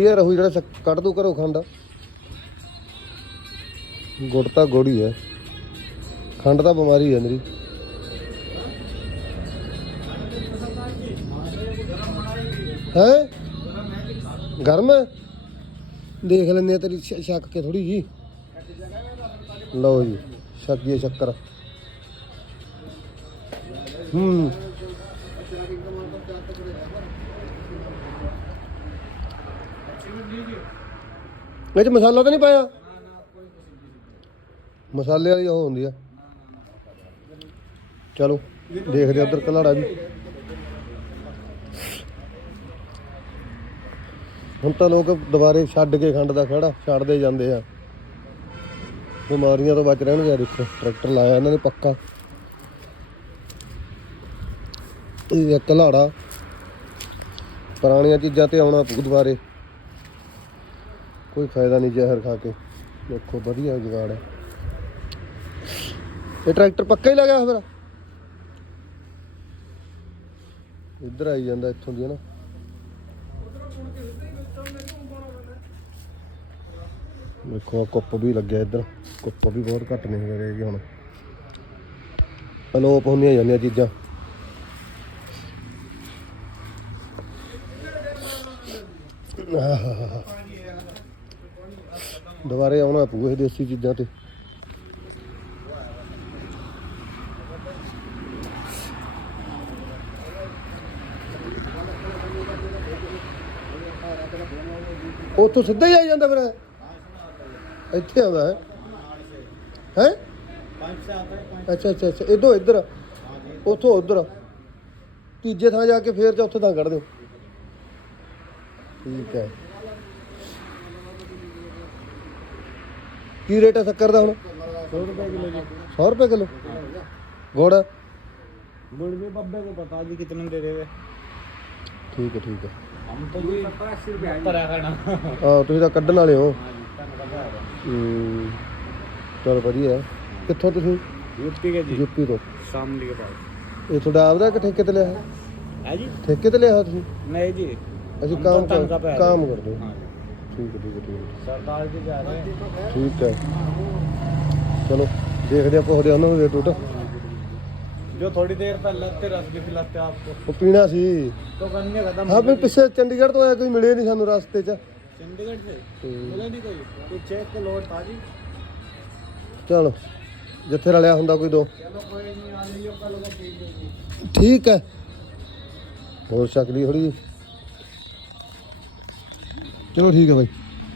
ਇਹ ਰਹੂ ਜਿਹੜਾ ਸਕ- ਕੱਢ ਦੂ ਕਰੋ ਖੰਡ। ਗੁੜ ਤਾਂ ਗੁੜ ਹੀ। ਹੈ ਖੰਡ ਤਾਂ ਬਿਮਾਰੀ ਹੈ ਮੇਰੀ। ਹੈ? ਗਰਮ ਹੈ? ਦੇਖ ਲੈਂਦੇ ਆ ਤੇਰੀ ਸ਼- ਸ਼ੱਕ ਕੇ ਥੋੜੀ ਜੀ ਲਓ ਜੀ ਸ਼ੱਕੀਏ ਸ਼ੱਕਰ। ਹੂੰ। ਇਹ ਮਸਾਲਾ ਤਾਂ ਨਹੀਂ ਪਾਇਆ? ਮਸਾਲੇ ਵਾਲੀ ਉਹ ਹੁੰਦੀ ਆ। ਚਲੋ, ਦੇਖਦੇ ਆ ਉਧਰ ਕਲਾੜਾ ਵੀ। ਹੁਣ ਤਾਂ ਲੋਕ ਦੁਬਾਰੇ ਛੱਡ ਕੇ ਖੰਡ ਦਾ ਖੜਾ ਛੱਡਦੇ ਜਾਂਦੇ ਆ। ਬਿਮਾਰੀਆਂ ਤੋਂ ਬਚ ਰਹਿਣਗੇ ਦੇਖੋ, ਟਰੈਕਟਰ ਲਾਇਆ ਇਹਨਾਂ ਨੇ ਪੱਕਾ। ਇਹ ਕਲਾੜਾ ਪੁਰਾਣੀਆਂ ਚੀਜ਼ਾਂ ਤੇ ਆਉਣਾ ਦੁਬਾਰੇ। ਕੋਈ ਫਾਇਦਾ ਨਹੀਂ ਜ਼ਹਿਰ ਖਾ ਕੇ। ਦੇਖੋ, ਵਧੀਆ ਜੁਗਾੜ ਹੈ। ਇਹ ਟਰੈਕਟਰ ਪੱਕਾ ਹੀ ਲੱਗਾ ਫਿਰ? ਇੱਧਰ ਆਈ ਜਾਂਦਾ ਇੱਥੋਂ ਦੀ, ਹੈ ਨਾ? ਦੇਖੋ ਕੁੱਪ ਵੀ ਲੱਗਿਆ ਇੱਧਰ। ਕੁੱਪ ਵੀ ਬਹੁਤ ਘੱਟ ਨੇ ਹੈਗੇ ਹੁਣ। ਅਲੋਪ ਹੁੰਦੀਆਂ ਜਾਂਦੀਆਂ ਚੀਜ਼ਾਂ। ਆਹਾਹਾ। ਦੁਬਾਰੇ ਆਉਣਾ ਪਊ ਇਹ ਦੇਸੀ ਚੀਜ਼ਾਂ ਤੇ। ਉੱਥੋਂ ਸਿੱਧਾ ਹੀ ਆਈ ਜਾਂਦਾ ਫਿਰ। ਇੱਥੇ ਆਉਂਦਾ ਹੈ। ਹੈ? ਅੱਛਾ ਅੱਛਾ ਅੱਛਾ। ਇਦੋਂ ਇੱਧਰ। ਉੱਥੋਂ ਉੱਧਰ। ਤੀਜੇ ਥਾਂ ਜਾ ਕੇ ਫੇਰ ਚੌਥੇ ਥਾਂ ਕੱਢ ਦਿਓ। ਠੀਕ ਹੈ। ਕੀ ਰੇਟ ਹੈ ਸ਼ੱਕਰ ਦਾ ਹੁਣ 100 रुपए किलो जी 100 ਰੁਪਏ ਕਿਲੋ ਗੁੜ गुड़ भी बब्बे को बता दी कितने दे रहे थे ਠੀਕ ਹੈ ਠੀਕ ਹੈ हम तो जी अस्सी रुपये है खाना ਆ ਤੁਸੀਂ ਤਾਂ ਕੱਢਣ ਵਾਲੇ ਹੋ हाँ जी तन का है ਹੂੰ ਚਲ ਵਧੀਆ ਹੈ। ਕਿੱਥੋਂ ਤੁਸੀਂ यूपी के जी ਯੂਪੀ ਤੋਂ शामली के पास ਇਹ ਤੁਹਾਡਾ ਆਪਦਾ ਕਿ ਠੇਕੇ ਤੇ ਲਿਆ ਹੈ है जी ਠੇਕੇ ਤੇ ਲਿਆ ਹੈ ਤੁਸੀਂ नहीं जी ਅਸੀਂ हम ਕੰਮ तो तन का पे ਕਰ- ਕੰਮ ਕਰਦੇ ਹਾਂ हाँ जी ਠੀਕ ਹੈ ਠੀਕ ਹੈ ਠੀਕ ਹੈ सरदार जी जा रहे हैं ਠੀਕ ਹੈ ਚਲੋ ਦੇਖਦੇ ਆ ਪੁੱਛਦੇ ਆ ਉਹਨਾਂ ਨੂੰ ਰੇਟ ਰੂਟ जो थोड़ी देर पहले ते रस भी खिलाते हैं आपको ਉਹ ਪੀਣਾ ਸੀ तो करने खत्म ਹਾਂ ਵੀ ਪਿੱਛੇ ਚੰਡੀਗੜ੍ਹ ਤੋਂ ਆਇਆ ਕੋਈ ਮਿਲੇ ਨਹੀਂ ਸਾਨੂੰ ਰਸਤੇ 'ਚ चंडीगढ़ से हम्म। मिला नहीं कोई कोई चेक के लोड था जी ਚਲੋ ਜਿੱਥੇ ਰਲਿਆ ਹੁੰਦਾ ਕੋਈ ਦੋ चलो कोई नहीं आ जाइए कल को पी लीजिए ਠੀਕ ਹੈ ਹੋਰ ਸ਼ਕਲੀ ਥੋੜੀ ਚਲੋ ਠੀਕ ਹੈ ਬਾਈ।